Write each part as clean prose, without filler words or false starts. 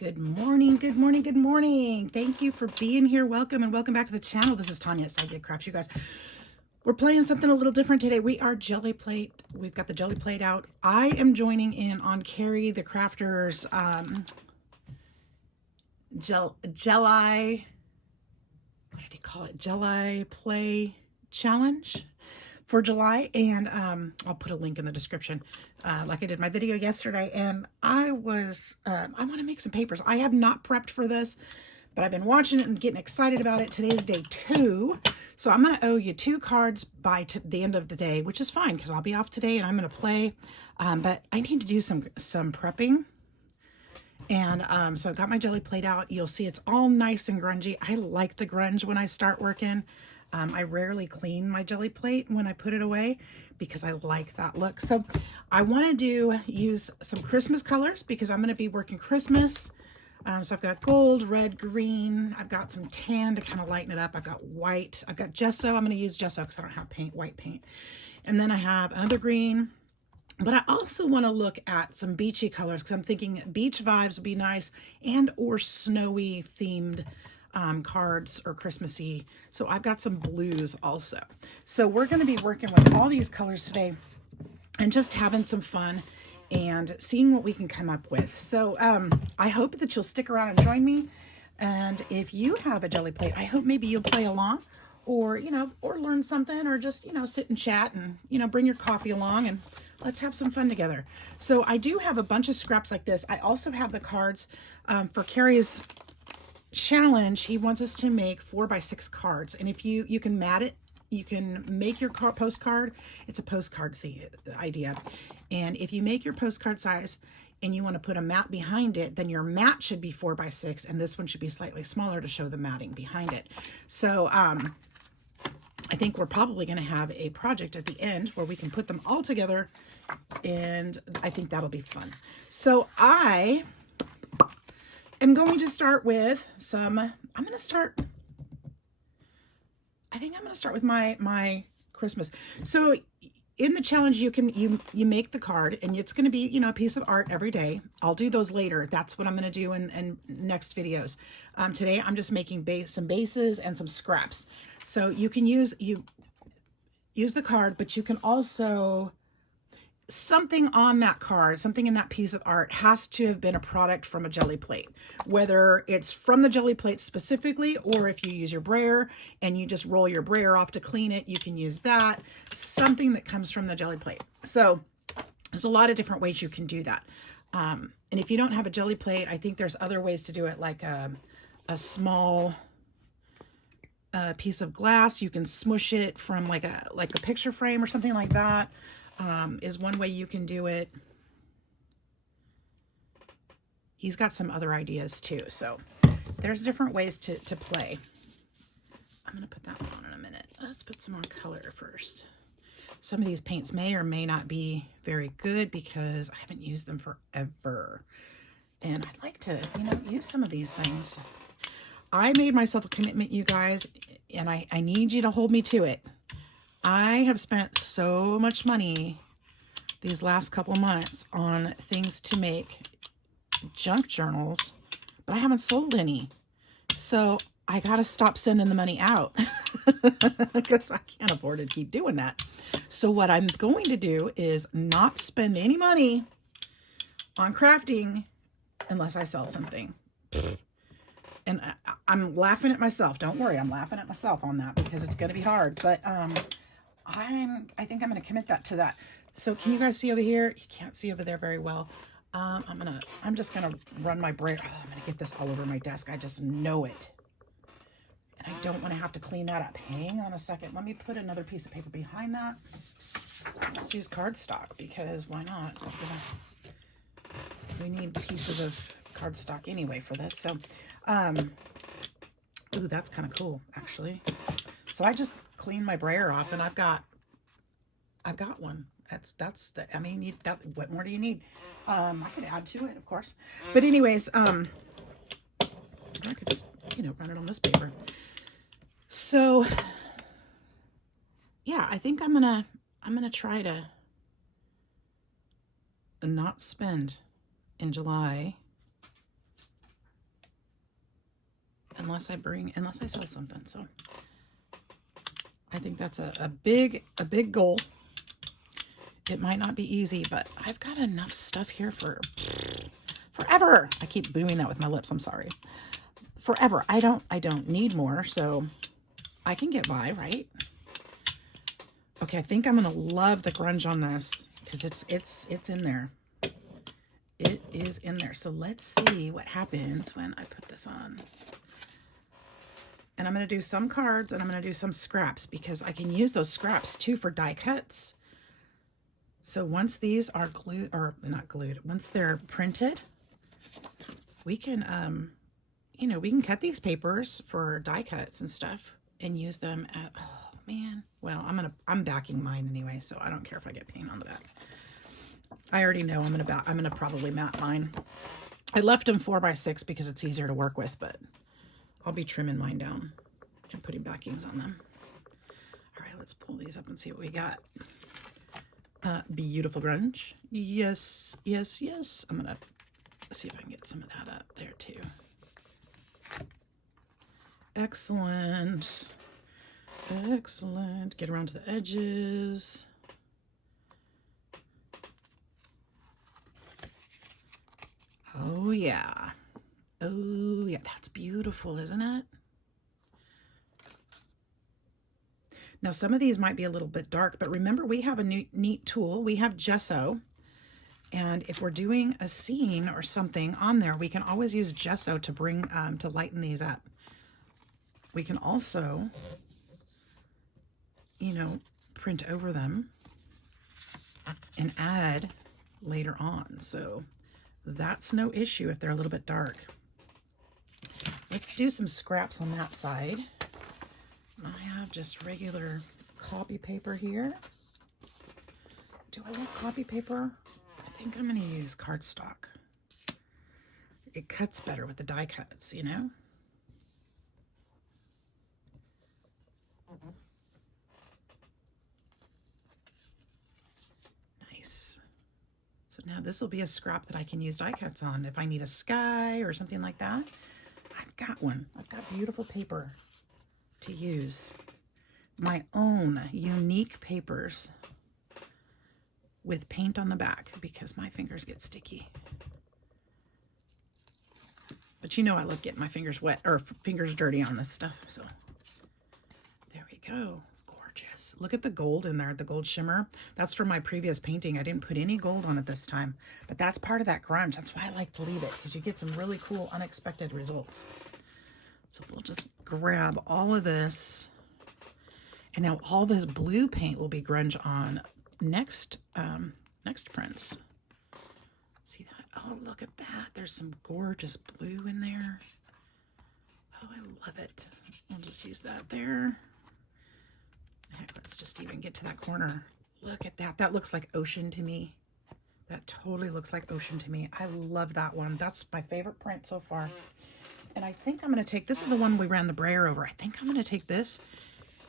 Good morning, good morning, good morning. Thank you for being here. Welcome and welcome back to the channel. This is Tanya at Sidegigcrafts. You guys, we're playing something a little different today. We are jelly plate. We've got the jelly plate out. I am joining in on Carrie the Crafter's jelly, what did he call it? Jelly play challenge for July, and I'll put a link in the description like I did my video yesterday. And I want to make some papers. I have not prepped for this, but I've been watching it and getting excited about it. Today is day 2, so I'm going to owe you 2 cards by the end of the day, which is fine because I'll be off today and I'm going to play, but I need to do some prepping. And so I've got my jelly plate out. You'll see it's all nice and grungy. I like the grunge when I start working. I rarely clean my jelly plate when I put it away because I like that look. So I want to use some Christmas colors because I'm going to be working Christmas. So I've got gold, red, green. I've got some tan to kind of lighten it up. I've got white. I've got gesso. I'm going to use gesso because I don't have white paint. And then I have another green. But I also want to look at some beachy colors because I'm thinking beach vibes would be nice, and or snowy themed cards or Christmassy. So I've got some blues also. So we're going to be working with all these colors today and just having some fun and seeing what we can come up with. So I hope that you'll stick around and join me. And if you have a jelly plate, I hope maybe you'll play along, or, or learn something, or just, sit and chat and, bring your coffee along and let's have some fun together. So I do have a bunch of scraps like this. I also have the cards for Carrie's challenge. He wants us to make 4x6 cards. And if you can mat it, you can make your postcard. It's a postcard idea. And if you make your postcard size and you want to put a mat behind it, then your mat should be 4x6. And this one should be slightly smaller to show the matting behind it. So, I think we're probably going to have a project at the end where we can put them all together, and I think that'll be fun. So I am going to start with I think I'm going to start with my Christmas. So in the challenge, you make the card, and it's going to be, a piece of art every day. I'll do those later. That's what I'm going to do in next videos. Today I'm just making some bases and some scraps. So you can use the card, but you can also, something on that card, something in that piece of art has to have been a product from a jelly plate, whether it's from the jelly plate specifically, or if you use your brayer and you just roll your brayer off to clean it, you can use that, something that comes from the jelly plate. So there's a lot of different ways you can do that. And if you don't have a jelly plate, I think there's other ways to do it, like a small piece of glass. You can smush it from like a picture frame or something like that. Is one way you can do it. He's got some other ideas too. So there's different ways to play. I'm going to put that one on in a minute. Let's put some on color first. Some of these paints may or may not be very good because I haven't used them forever. And I'd like to, use some of these things. I made myself a commitment, you guys, and I need you to hold me to it. I have spent so much money these last couple months on things to make junk journals, but I haven't sold any. So I got to stop sending the money out because I can't afford to keep doing that. So what I'm going to do is not spend any money on crafting unless I sell something. And I'm laughing at myself. Don't worry, I'm laughing at myself on that because it's going to be hard. But I think I'm going to commit that to that. So can you guys see over here? You can't see over there very well. I'm just going to run my brayer. Oh, I'm going to get this all over my desk. I just know it. And I don't want to have to clean that up. Hang on a second. Let me put another piece of paper behind that. Let's use cardstock because why not? We need pieces of cardstock anyway for this. So ooh, that's kind of cool, actually. So I just cleaned my brayer off, and I've got one. That's the, what more do you need? I could add to it, of course. But anyways, I could just, run it on this paper. So yeah, I think I'm gonna try to not spend in July unless I sell something. So I think that's a big goal. It might not be easy, but I've got enough stuff here for forever. I keep doing that with my lips. I'm sorry. Forever. I don't need more, so I can get by, right? Okay, I think I'm gonna love the grunge on this because it's in there. It is in there. So let's see what happens when I put this on. And I'm going to do some cards and I'm going to do some scraps because I can use those scraps too for die cuts. So once these are glued, or not glued, once they're printed, we can, you know, we can cut these papers for die cuts and stuff and use them at, oh man, well, I'm backing mine anyway, so I don't care if I get paint on the back. I already know I'm going to probably mat mine. I left them 4x6 because it's easier to work with, but I'll be trimming mine down and putting backings on them. All right, let's pull these up and see what we got. Beautiful grunge. Yes, yes, yes. I'm gonna see if I can get some of that up there too. Excellent. Excellent. Get around to the edges. Oh yeah. Oh yeah, that's beautiful, isn't it? Now some of these might be a little bit dark, but remember we have a neat tool. We have gesso, and if we're doing a scene or something on there, we can always use gesso to bring to lighten these up. We can also, you know, print over them and add later on. So that's no issue if they're a little bit dark. Let's do some scraps on that side. I have just regular copy paper here. Do I want copy paper? I think I'm going to use cardstock. It cuts better with the die cuts, you know? Nice. So now this will be a scrap that I can use die cuts on if I need a sky or something like that. I've got one. I've got beautiful paper to use. My own unique papers with paint on the back because my fingers get sticky. But you know I love getting my fingers wet or fingers dirty on this stuff. So there we go. Gorgeous. Look at the gold in there, the gold shimmer. That's from my previous painting. I didn't put any gold on it this time, but that's part of that grunge. That's why I like to leave it, because you get some really cool unexpected results. So we'll just grab all of this. And now all this blue paint will be grunge on next prints. See that? Oh, look at that. There's some gorgeous blue in there. Oh, I love it. We'll just use that there. Heck, let's just even get to that corner. Look at that. That looks like ocean to me. That totally looks like ocean to me. I love that one. That's my favorite print so far. And I think I'm going to take, this is the one we ran the brayer over. I think I'm going to take this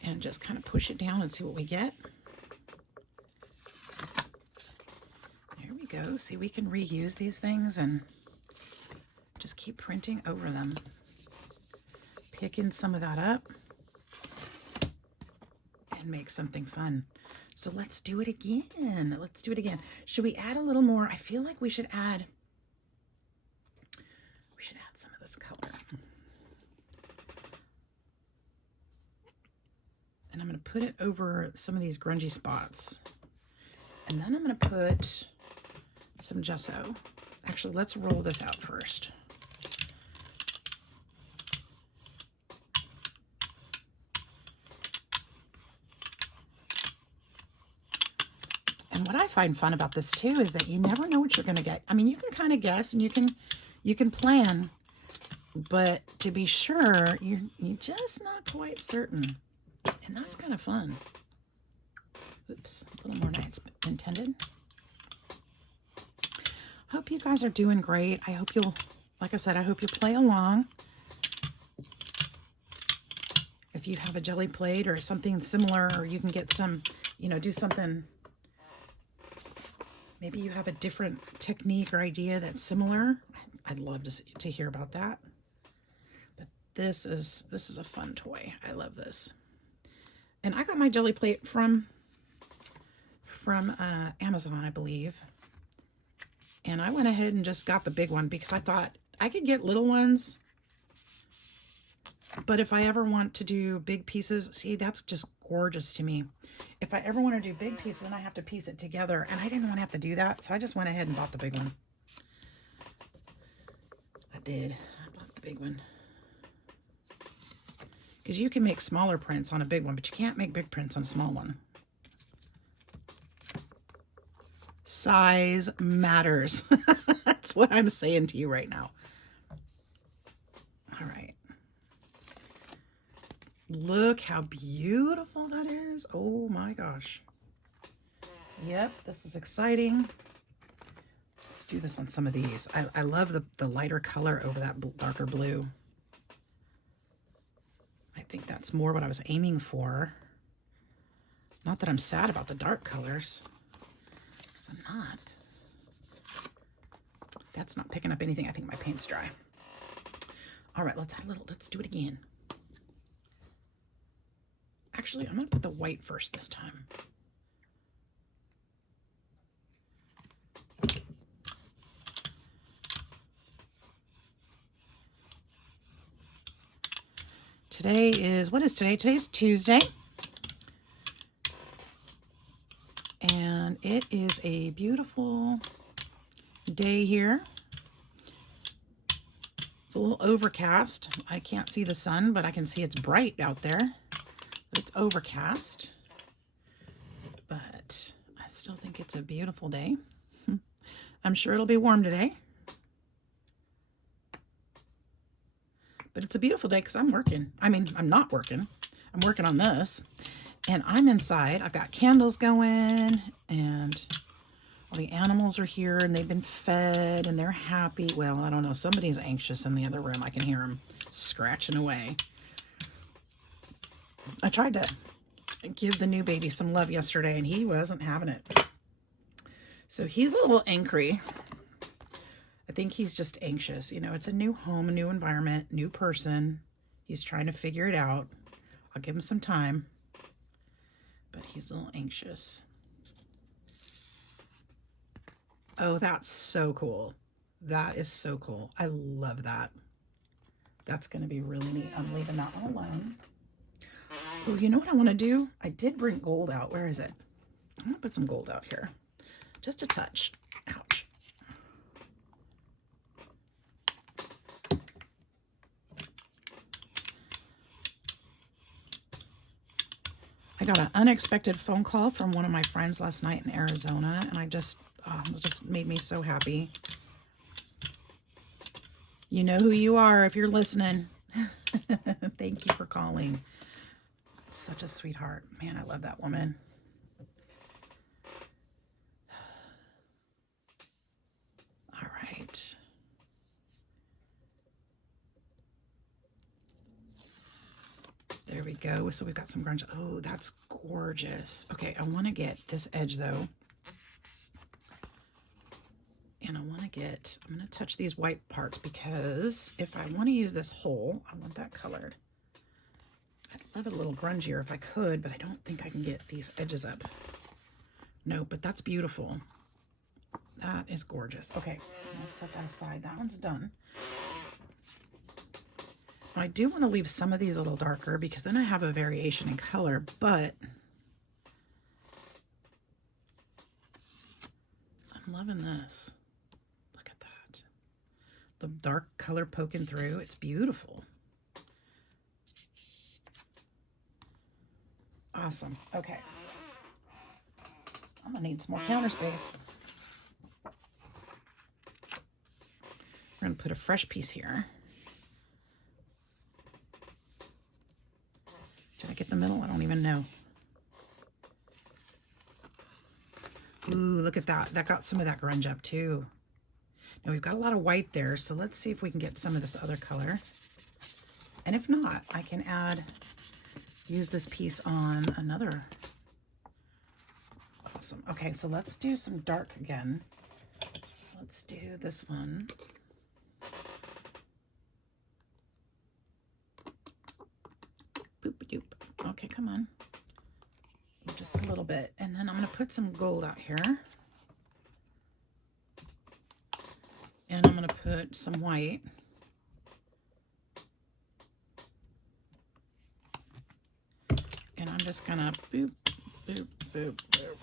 and just kind of push it down and see what we get. There we go. See, we can reuse these things and just keep printing over them. Picking some of that up and make something fun. So let's do it again. Let's do it again. Should we add a little more? I feel like we should add some of this color. And I'm going to put it over some of these grungy spots. And then I'm going to put some gesso. Actually, let's roll this out first. And what I find fun about this too is that you never know what you're going to get. I mean, you can kind of guess and you can plan, but to be sure, you're just not quite certain. And that's kind of fun. Oops, a little more than I intended. Hope you guys are doing great. I hope you'll, like I said, I hope you play along. If you have a jelly plate or something similar, or you can get some, you know, do something. Maybe you have a different technique or idea that's similar. I'd love to hear about that. But This is a fun toy. I love this. And I got my jelly plate from Amazon, I believe. And I went ahead and just got the big one because I thought I could get little ones, but if I ever want to do big pieces, see, that's just gorgeous to me. If I ever want to do big pieces, then I have to piece it together, and I didn't want to have to do that, so I just went ahead and bought the big one. I bought the big one. Because you can make smaller prints on a big one, but you can't make big prints on a small one. Size matters. That's what I'm saying to you right now. All right. Look how beautiful that is. Oh my gosh. Yep, this is exciting. Let's do this on some of these. I love the lighter color over that darker blue. I think that's more what I was aiming for. Not that I'm sad about the dark colors, because I'm not. That's not picking up anything. I think my paint's dry. All right, let's do it again. Actually, I'm gonna put the white first this time. What is today? Today's Tuesday. And it is a beautiful day here. It's a little overcast. I can't see the sun, but I can see it's bright out there. It's overcast. But I still think it's a beautiful day. I'm sure it'll be warm today. But it's a beautiful day because I'm working. I mean, I'm not working. I'm working on this. And I'm inside. I've got candles going. And all the animals are here. And they've been fed. And they're happy. Well, I don't know. Somebody's anxious in the other room. I can hear them scratching away. I tried to give the new baby some love yesterday. And he wasn't having it. So he's a little angry. I think he's just anxious. You know, it's a new home, a new environment, new person. He's trying to figure it out. I'll give him some time, but he's a little anxious. Oh, that's so cool. That is so cool. I love that. That's going to be really neat. I'm leaving that one alone. Oh, you know what I want to do? I did bring gold out. Where is it? I'm going to put some gold out here. Just a touch. Ouch. I got an unexpected phone call from one of my friends last night in Arizona, and it just made me so happy. You know who you are if you're listening. Thank you for calling. Such a sweetheart. Man, I love that woman. All right. There we go. So we've got some grunge. Oh, that's gorgeous. Okay, I want to get this edge though. And I'm going to touch these white parts because if I want to use this hole, I want that colored. I'd love it a little grungier if I could, but I don't think I can get these edges up. No, but that's beautiful. That is gorgeous. Okay, I'll set that aside. That one's done. I do want to leave some of these a little darker because then I have a variation in color, but I'm loving this. Look at that. The dark color poking through. It's beautiful. Awesome. Okay. I'm going to need some more counter space. We're going to put a fresh piece here. Did I get the middle? I don't even know. Ooh, look at that. That got some of that grunge up too. Now we've got a lot of white there, so let's see if we can get some of this other color. And if not, I can use this piece on another. Awesome. Okay, so let's do some dark again. Let's do this one. Boop, boop. Okay, come on. Just a little bit. And then I'm going to put some gold out here. And I'm going to put some white. And I'm just going to boop, boop, boop, boop.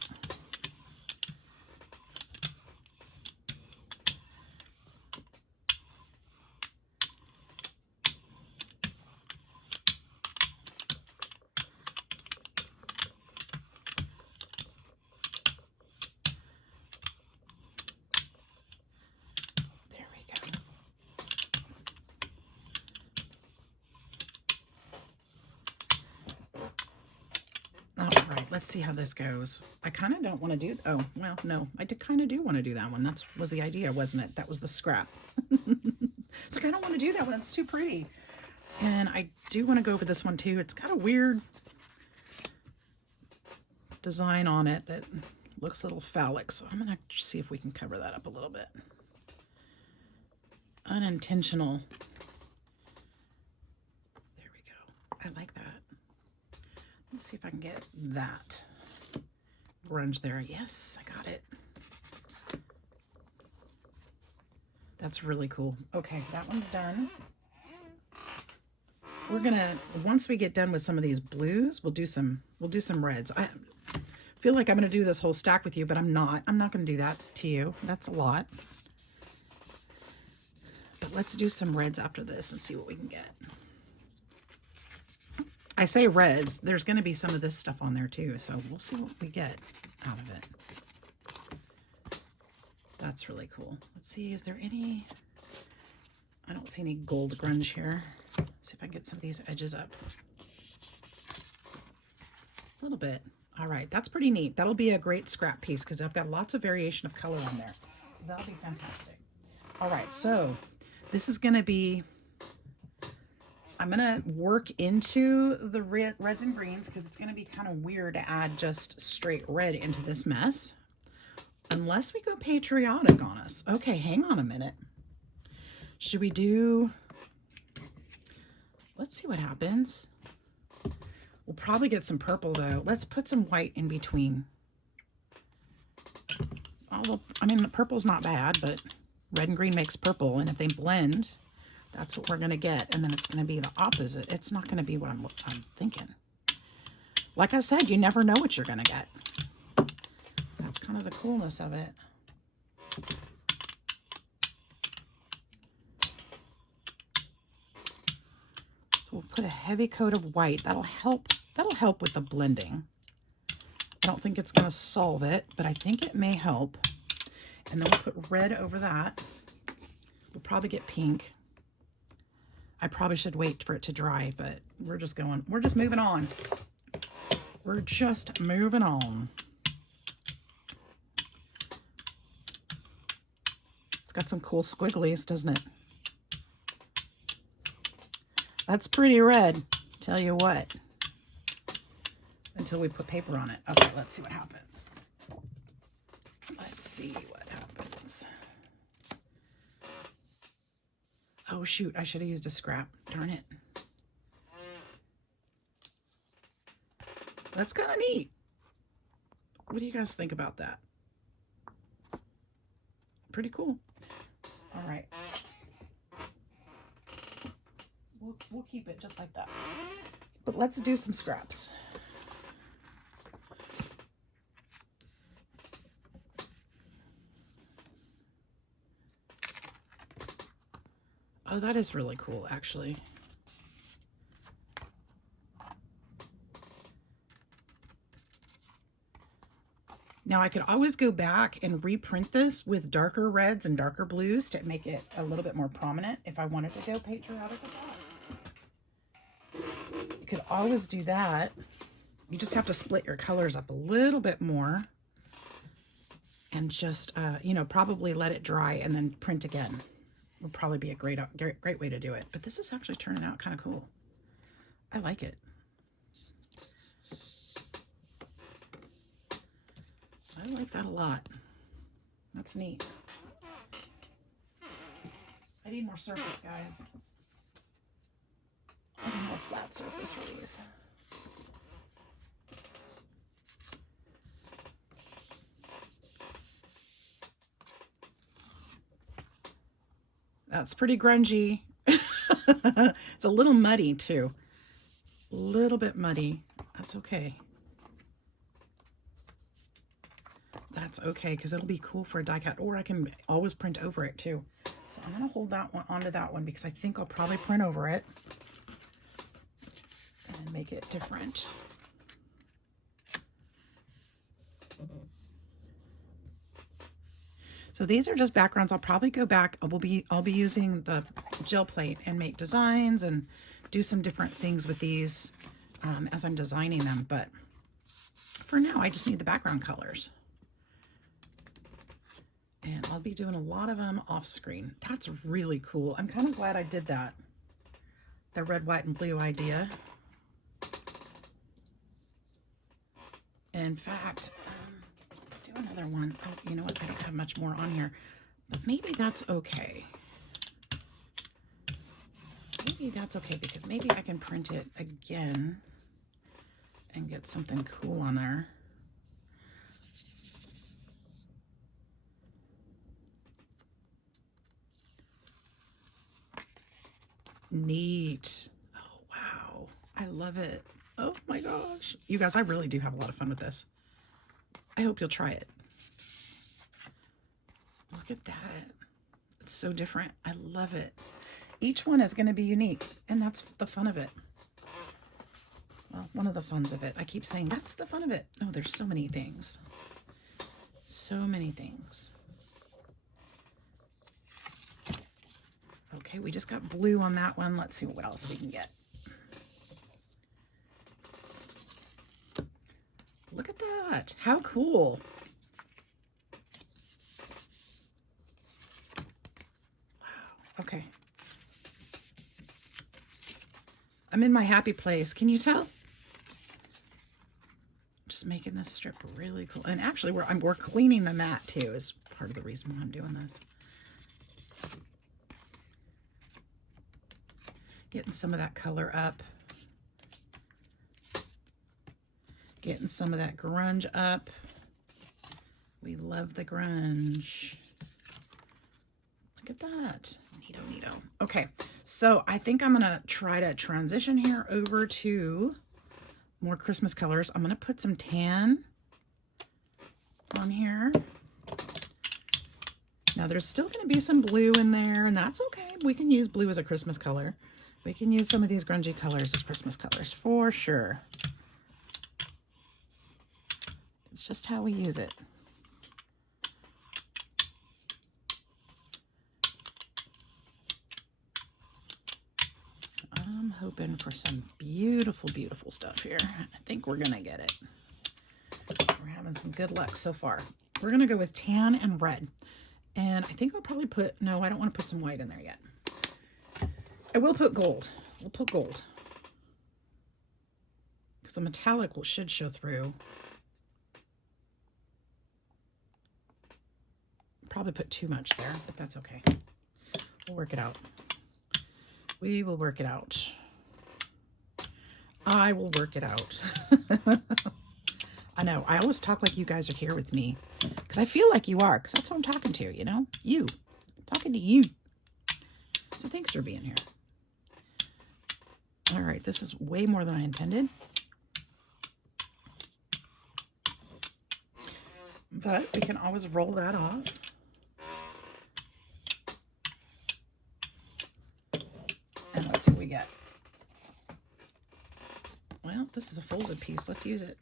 Let's see how this goes. I kind of don't want to do, oh, well, no, I kind of do want to do that one. That was the idea, wasn't it? That was the scrap. It's like, I don't want to do that one. It's too pretty. And I do want to go over this one too. It's got a weird design on it that looks a little phallic. So I'm going to see if we can cover that up a little bit. Unintentional. There we go. I like that. Let's see if I can get that grunge there. Yes, I got it. That's really cool. Okay, that one's done. We're gonna, once we get done with some of these blues, we'll do some reds. I feel like I'm gonna do this whole stack with you, but I'm not. I'm not gonna do that to you. That's a lot. But let's do some reds after this and see what we can get. I say reds, there's going to be some of this stuff on there too, so we'll see what we get out of it. That's really cool. Let's see, is there any, I don't see any gold grunge here. Let's see if I can get some of these edges up. A little bit. All right, that's pretty neat. That'll be a great scrap piece because I've got lots of variation of color on there. So that'll be fantastic. All right, so this is going to be, I'm going to work into the reds and greens because it's going to be kind of weird to add just straight red into this mess. Unless we go patriotic on us. Okay, hang on a minute. Should we do... Let's see what happens. We'll probably get some purple though. Let's put some white in between. Although, I mean, the purple's not bad, but red and green makes purple. And if they blend... That's what we're going to get, and then it's going to be the opposite. It's not going to be what I'm thinking. Like I said, you never know what you're going to get. That's kind of the coolness of it. So we'll put a heavy coat of white. That'll help with the blending. I don't think it's going to solve it, but I think it may help. And then we'll put red over that. We'll probably get pink. I probably should wait for it to dry, but we're just moving on. We're just moving on. It's got some cool squigglies, doesn't it? That's pretty red, tell you what. Until we put paper on it. Okay, let's see what happens. Let's see what happens. Oh shoot, I should have used a scrap. Darn it. That's kind of neat. What do you guys think about that? Pretty cool. All right. We'll keep it just like that. But let's do some scraps. Oh, that is really cool, actually. Now I could always go back and reprint this with darker reds and darker blues to make it a little bit more prominent if I wanted to go patriotic with that. You could always do that. You just have to split your colors up a little bit more and just, you know, probably let it dry and then print again. Would probably be a great way to do it. But this is actually turning out kind of cool. I like it. I like that a lot. That's neat. I need more surface, guys. I need more flat surface for these. That's pretty grungy. It's a little muddy too. A little bit muddy. That's okay. That's okay, because it'll be cool for a die cut, or I can always print over it too. So I'm going to hold that one onto that one because I think I'll probably print over it and make it different. So these are just backgrounds. I'll probably go back. I'll be using the gel plate and make designs and do some different things with these as I'm designing them. But for now, I just need the background colors. And I'll be doing a lot of them off screen. That's really cool. I'm kind of glad I did that. The red, white, and blue idea. In fact, let's do another one. Oh, you know what? I don't have much more on here, but maybe that's okay. Maybe that's okay, because maybe I can print it again and get something cool on there. Neat. Oh, wow. I love it. Oh my gosh. You guys, I really do have a lot of fun with this. I hope you'll try it. Look at that. It's so different. I love it. Each one is going to be unique, and that's the fun of it. Well, one of the funs of it. I keep saying that's the fun of it. No, there's so many things. So many things. Okay, we just got blue on that one. Let's see what else we can get. Look at that. How cool. Wow. Okay. I'm in my happy place. Can you tell? Just making this strip really cool. And actually, we're cleaning the mat too, is part of the reason why I'm doing this. Getting some of that color up. Getting some of that grunge up. We love the grunge. Look at that. Neato, neato. Okay, so I think I'm going to try to transition here over to more Christmas colors. I'm going to put some tan on here. Now, there's still going to be some blue in there, and that's okay. We can use blue as a Christmas color. We can use some of these grungy colors as Christmas colors for sure. It's just how we use it. I'm hoping for some beautiful, beautiful stuff here. I think we're going to get it. We're having some good luck so far. We're going to go with tan and red. And I think I'll probably put, no, I don't want to put some white in there yet. I will put gold. We'll put gold. Because the metallic should show through. Probably put too much there, but that's okay. We'll work it out. We will work it out. I will work it out. I know. I always talk like you guys are here with me. Because I feel like you are. Because that's who I'm talking to, you know? You. I'm talking to you. So thanks for being here. All right. This is way more than I intended. But we can always roll that off. And let's see what we get. Well, this is a folded piece. Let's use it.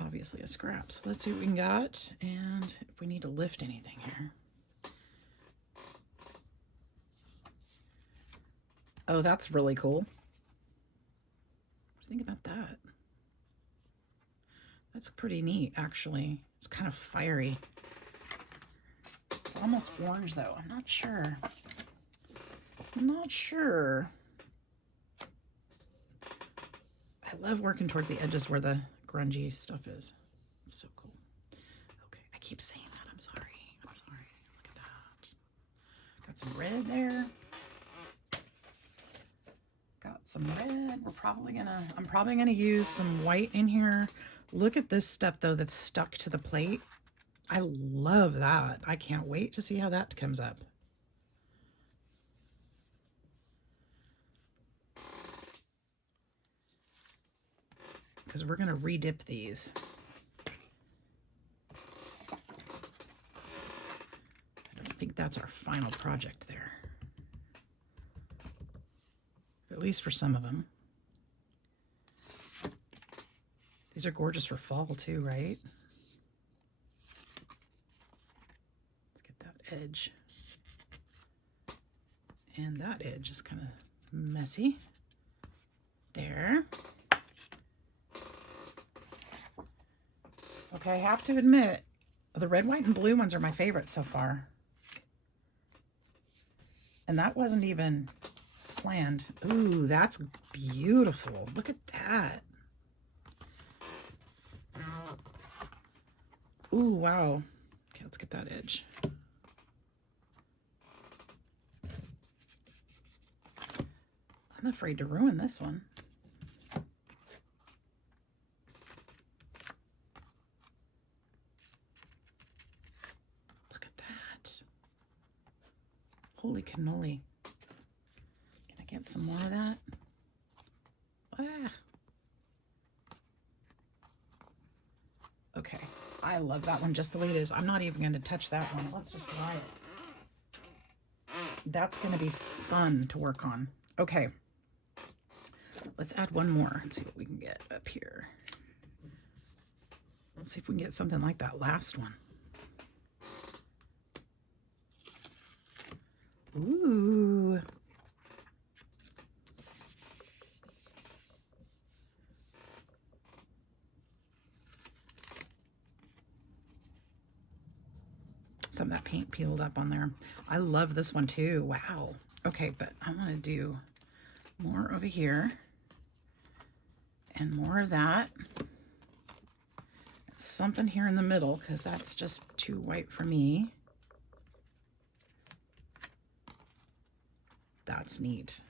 Obviously a scrap. So let's see what we got. And if we need to lift anything here. Oh, that's really cool. What do you think about that? That's pretty neat, actually. It's kind of fiery. It's almost orange, though. I'm not sure. I'm not sure. I love working towards the edges where the grungy stuff is. It's so cool. Okay, I keep saying that. I'm sorry. I'm sorry. Look at that. Got some red there. Got some red. I'm probably gonna use some white in here. Look at this stuff though that's stuck to the plate. I love that. I can't wait to see how that comes up. Because we're going to redip these. I don't think that's our final project there. At least for some of them. These are gorgeous for fall too, right? Let's get that edge. And that edge is kind of messy. There. Okay, I have to admit, the red, white, and blue ones are my favorite so far. And that wasn't even planned. Ooh, that's beautiful. Look at that. Ooh, wow. Okay, let's get that edge. I'm afraid to ruin this one. Look at that. Holy cannoli. Can I get some more of that? Ah. Okay, I love that one just the way it is. I'm not even going to touch that one. Let's just try it. That's going to be fun to work on. Okay, let's add one more and see what we can get up here. Let's see if we can get something like that last one. Ooh. Some of that paint peeled up on there. I love this one too. Wow. Okay, but I want to do more over here and more of that. Something here in the middle because that's just too white for me. That's neat.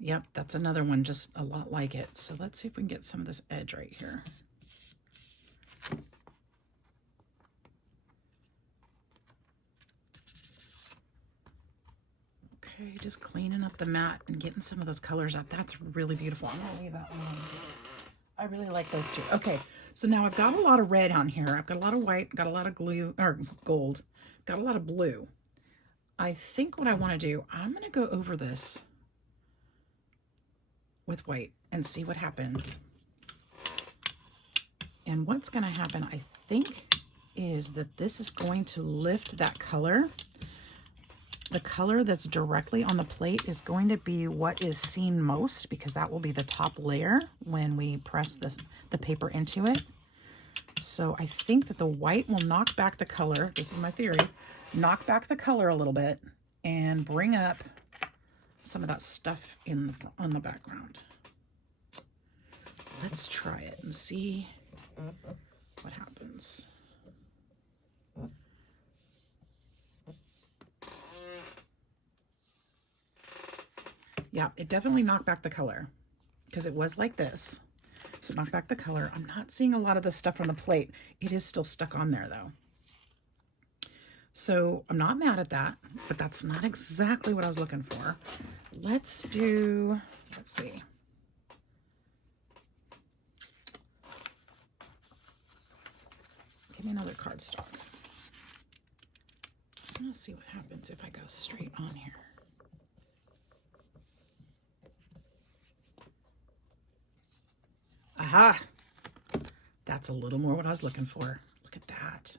Yep, that's another one just a lot like it. So let's see if we can get some of this edge right here. Okay, just cleaning up the mat and getting some of those colors up. That's really beautiful. I'm gonna leave that one on. I really like those two. Okay, so now I've got a lot of red on here. I've got a lot of white, got a lot of glue or gold, got a lot of blue. I think what I want to do, I'm gonna go over this with white and see what happens. And what's going to happen, I think, is that this is going to lift that color. The color that's directly on the plate is going to be what is seen most because that will be the top layer when we press the paper into it. So I think that the white will knock back the color. This is my theory. Knock back the color a little bit and bring up some of that stuff on the background. Let's try it and see what happens. Yeah, it definitely knocked back the color because it was like this. So knock back the color. I'm not seeing a lot of the stuff on the plate. It is still stuck on there though. So I'm not mad at that, but that's not exactly what I was looking for. Let's see. Give me another cardstock. I'm gonna see what happens if I go straight on here. Aha! That's a little more what I was looking for. Look at that.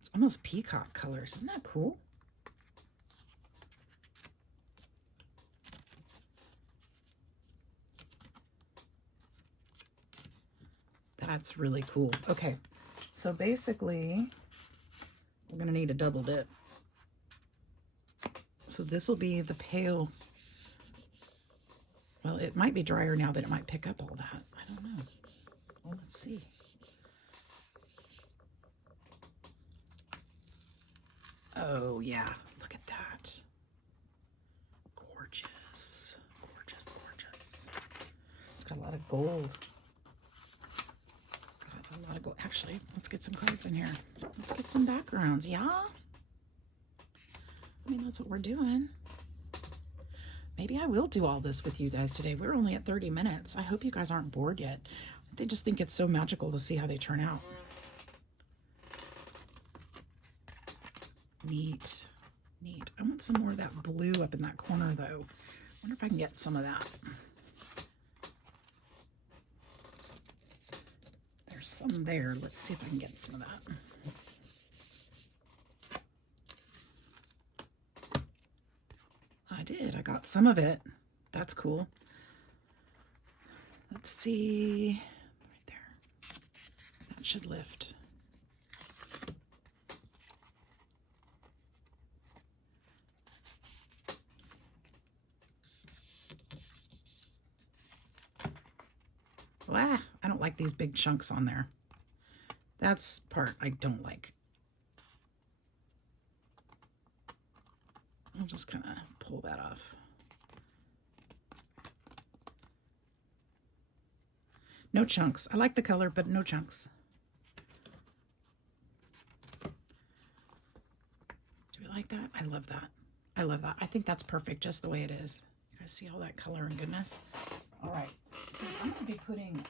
It's almost peacock colors. Isn't that cool? That's really cool. Okay, so basically, we're going to need a double dip. So this will be the pale. Well, it might be drier now that it might pick up all that. I don't know. Well, let's see. Oh, yeah. Look at that. Gorgeous. Gorgeous, gorgeous. It's got a lot of gold. Got a lot of gold. Actually, let's get some cards in here. Let's get some backgrounds. Yeah? I mean, that's what we're doing. Maybe I will do all this with you guys today. We're only at 30 minutes. I hope you guys aren't bored yet. They just think it's so magical to see how they turn out. Neat. Neat. I want some more of that blue up in that corner, though. I wonder if I can get some of that. There's some there. Let's see if I can get some of that. I did. I got some of it. That's cool. Let's see. Right there. That should lift. Wow, I don't like these big chunks on there. That's part I don't like. I'll just kind of pull that off. No chunks. I like the color, but no chunks. Do we like that? I love that. I love that. I think that's perfect just the way it is. You guys see all that color and goodness? All right. I'm going to be putting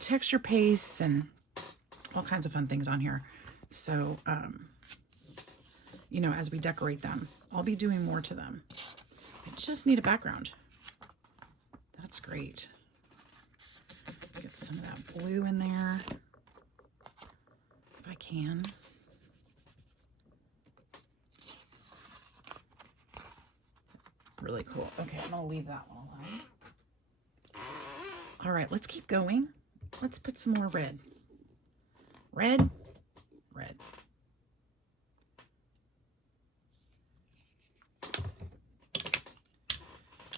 texture pastes and all kinds of fun things on here. So, you know, as we decorate them, I'll be doing more to them. I just need a background. That's great. Let's get some of that blue in there, if I can. Really cool. Okay, I'm going to leave that one alone. All right, let's keep going. Let's put some more red. Red, red.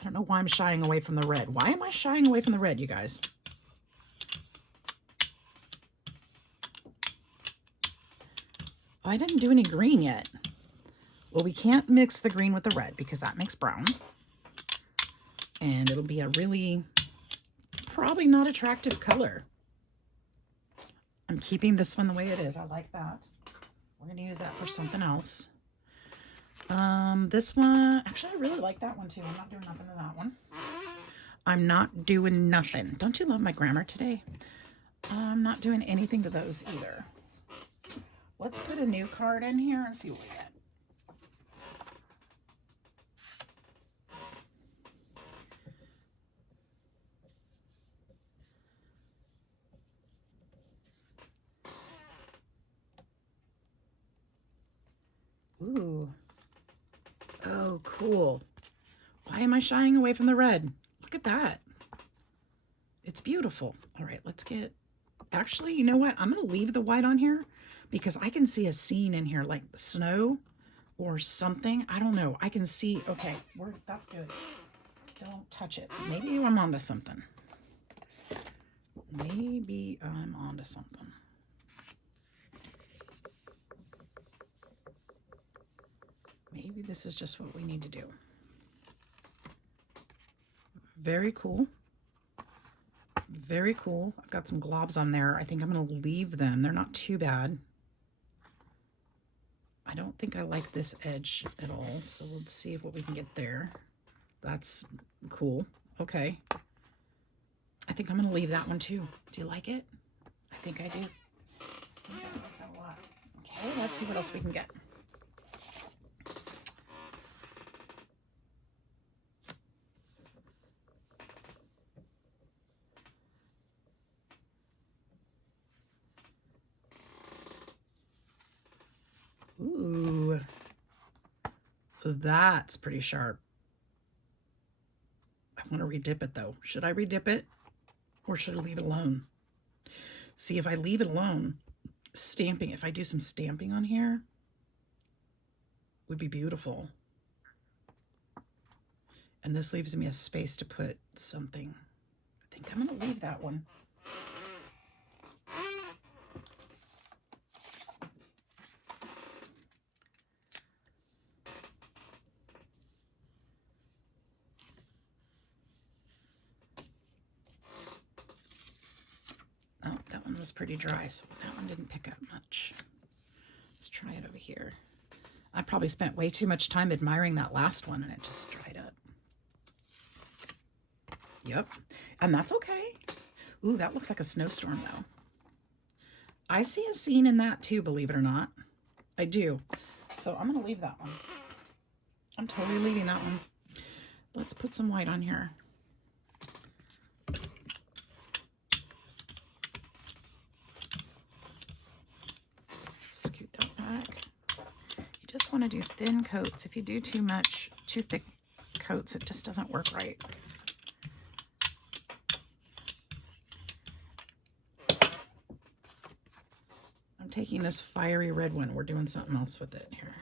I don't know why I'm shying away from the red. Why am I shying away from the red, you guys? Oh, I didn't do any green yet. Well, we can't mix the green with the red because that makes brown. And it'll be a really, probably not attractive color. I'm keeping this one the way it is. I like that. We're going to use that for something else. This one, actually, I really like that one too. I'm not doing nothing to that one. I'm not doing nothing. Don't you love my grammar today? I'm not doing anything to those either. Let's put a new card in here and see what we get. Ooh. Oh, cool. Why am I shying away from the red? Look at that. It's beautiful. All right, let's get... Actually, you know what? I'm going to leave the white on here because I can see a scene in here like snow or something. I don't know. I can see... Okay, that's good. Don't touch it. Maybe I'm onto something. Maybe I'm onto something. Maybe this is just what we need to do. Very cool. Very cool. I've got some globs on there. I think I'm going to leave them. They're not too bad. I don't think I like this edge at all. So let's see what we can get there. That's cool. Okay. I think I'm going to leave that one too. Do you like it? I think I do. I like that a lot. Okay, let's see what else we can get. Ooh, that's pretty sharp. I want to redip it though. Should I redip it or should I leave it alone? See, if I leave it alone, stamping, if I do some stamping on here, would be beautiful. And this leaves me a space to put something. I think I'm going to leave that one. was pretty dry, so that one didn't pick up much. Let's try it over here. I probably spent way too much time admiring that last one and it just dried up. Yep, and that's okay. Ooh, that looks like a snowstorm though. I see a scene in that too, believe it or not. I do. So I'm gonna leave that one. I'm totally leaving that one. Let's put some white on here. Scoot that back. You just want to do thin coats. If you do too much, too thick coats, it just doesn't work right. I'm taking this fiery red one. We're doing something else with it here.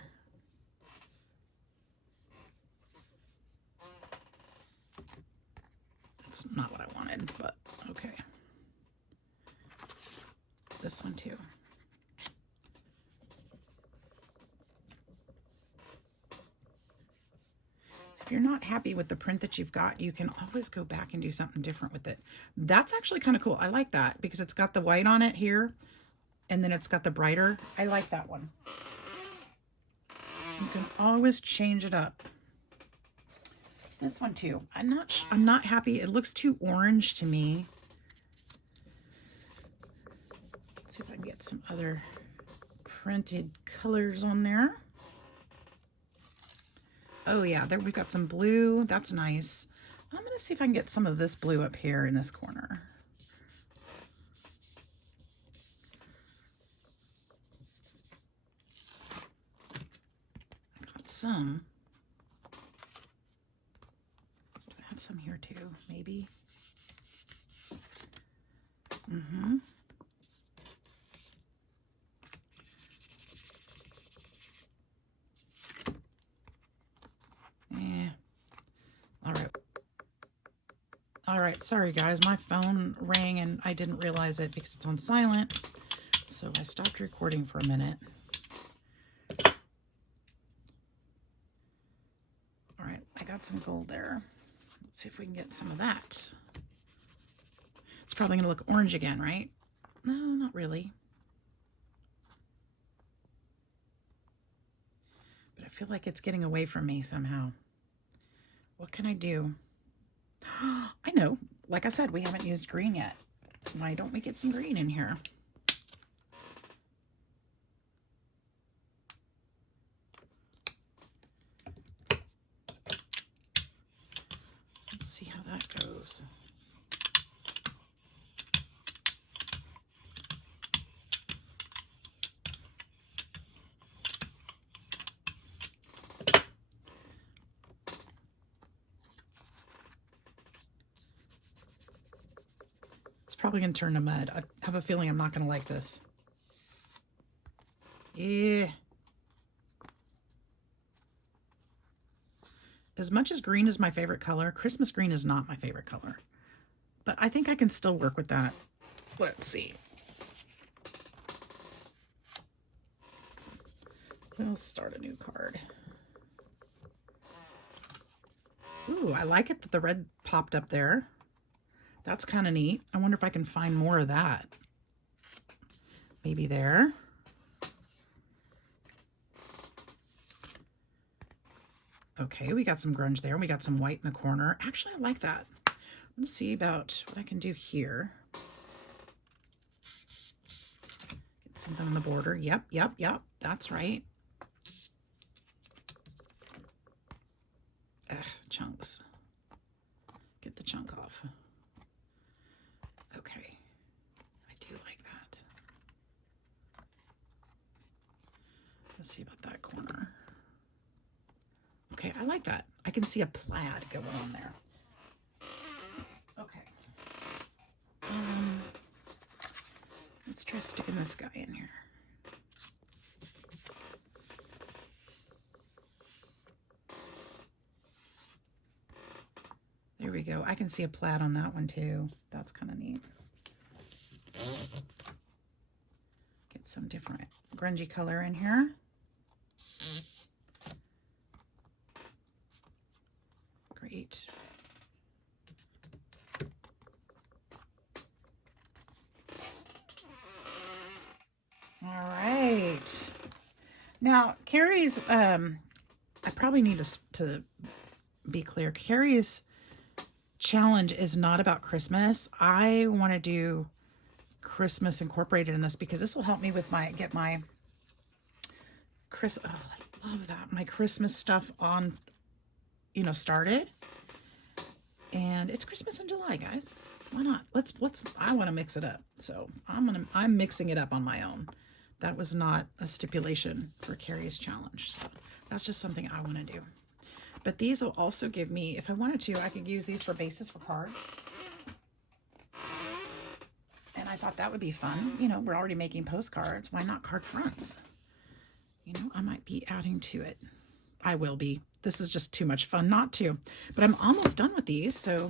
That's not what I wanted, but okay. This one too. If you're not happy with the print that you've got, you can always go back and do something different with it. That's actually kind of cool. I like that because it's got the white on it here and then it's got the brighter. I like that one. You can always change it up. This one too. I'm not happy. It looks too orange to me. Let's see if I can get some other printed colors on there. Oh yeah, there we've got some blue. That's nice. I'm gonna see if I can get some of this blue up here in this corner. I got some. Do I have some here too? Maybe. All right, sorry guys, my phone rang and I didn't realize it because it's on silent. So I stopped recording for a minute. All right, I got some gold there. Let's see if we can get some of that. It's probably gonna look orange again, right? No, not really. But I feel like it's getting away from me somehow. What can I do? I know, like I said, we haven't used green yet. Why don't we get some green in here? Let's see how that goes. Probably gonna turn to mud. I have a feeling I'm not gonna like this. Yeah. As much as green is my favorite color, Christmas green is not my favorite color. But I think I can still work with that. Let's see. We'll start a new card. Ooh, I like it that the red popped up there. That's kind of neat. I wonder if I can find more of that. Maybe there. Okay, we got some grunge there. We got some white in the corner. Actually, I like that. I'm going to see about what I can do here. Get something on the border. Yep. That's right. Chunks. Get the chunk off. Okay, I do like that. Let's see about that corner. Okay, I like that. I can see a plaid going on there. Okay. Let's try sticking this guy in here. There we go. I can see a plaid on that one too. That's kind of neat. Get some different grungy color in here. Great. Now, Carrie's, I probably need to be clear. Carrie's challenge is not about Christmas. I want to do Christmas incorporated in this because this will help me with get my oh, I love that. My Christmas stuff on, started. And it's Christmas in July, guys. Why not? I want to mix it up. So I'm mixing it up on my own. That was not a stipulation for Carrie's challenge. So that's just something I want to do. But these will also give me, if I wanted to, I could use these for bases for cards. And I thought that would be fun. We're already making postcards. Why not card fronts? I might be adding to it. I will be. This is just too much fun not to. But I'm almost done with these, so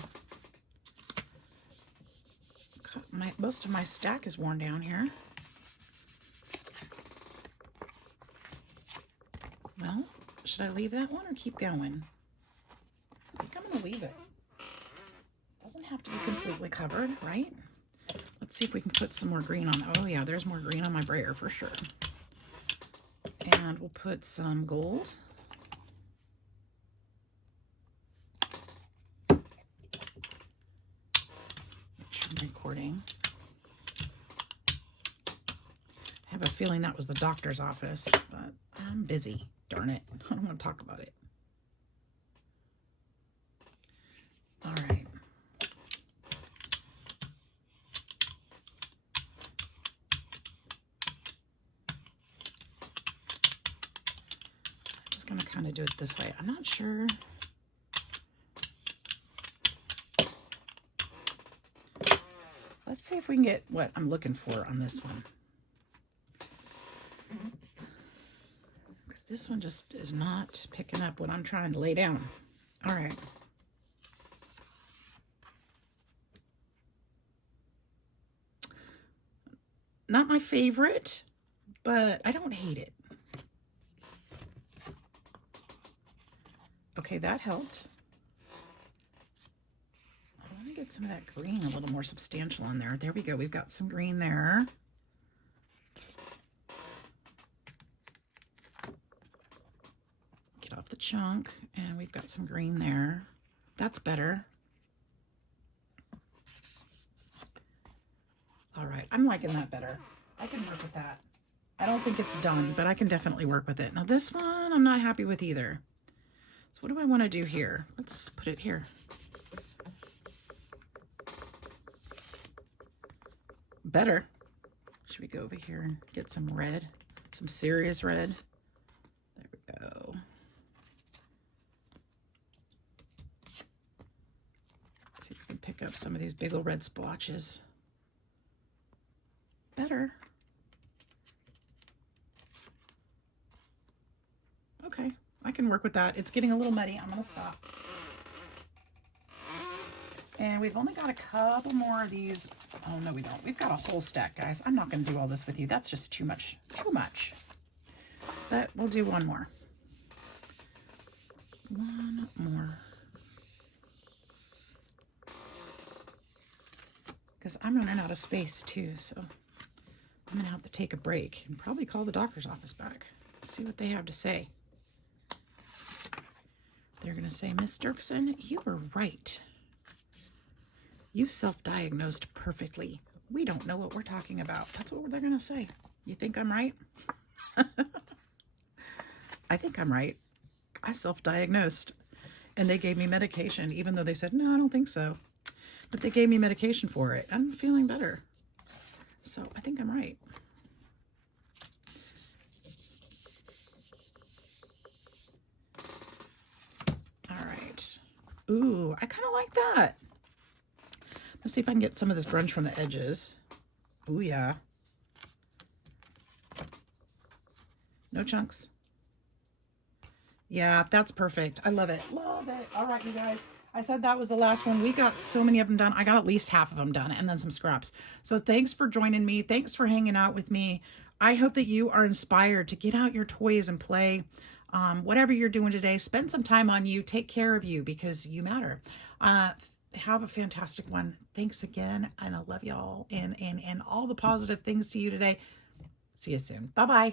most of my stack is worn down here. Well, should I leave that one or keep going? I think I'm going to leave it. Doesn't have to be completely covered, right? Let's see if we can put some more green on. Oh yeah, there's more green on my brayer for sure. And we'll put some gold. Make sure I'm recording. I have a feeling that was the doctor's office, but I'm busy. Darn it. I don't want to talk about it. All right. I'm just going to kind of do it this way. I'm not sure. Let's see if we can get what I'm looking for on this one. Because this one just is not picking up what I'm trying to lay down. All right. Not my favorite, but I don't hate it. Okay, that helped. I want to get some of that green a little more substantial on there. There we go. We've got some green there. Get off the chunk, and we've got some green there. That's better. All right, I'm liking that better. I can work with that. I don't think it's done, but I can definitely work with it. Now this one, I'm not happy with either. So what do I want to do here? Let's put it here. Better. Should we go over here and get some red? Some serious red. There we go. See if we can pick up some of these big old red splotches. Better. Okay, I can work with that. It's getting a little muddy. I'm going to stop. And we've only got a couple more of these. Oh, no, we don't. We've got a whole stack, guys. I'm not going to do all this with you. That's just too much. Too much. But we'll do one more. One more. Because I'm running out of space, too, so I'm going to have to take a break and probably call the doctor's office back. See what they have to say. They're going to say, Miss Duerksen, you were right. You self-diagnosed perfectly. We don't know what we're talking about. That's what they're going to say. You think I'm right? I think I'm right. I self-diagnosed. And they gave me medication, even though they said, no, I don't think so. But they gave me medication for it. I'm feeling better. So I think I'm right. All right. Ooh, I kind of like that. Let's see if I can get some of this grunge from the edges. Ooh, yeah. No chunks. Yeah, that's perfect. I love it. Love it. All right, you guys. I said that was the last one. We got so many of them done. I got at least half of them done and then some scraps. So thanks for joining me. Thanks for hanging out with me. I hope that you are inspired to get out your toys and play. Whatever you're doing today, spend some time on you. Take care of you because you matter. Have a fantastic one. Thanks again. And I love y'all and all the positive things to you today. See you soon. Bye-bye.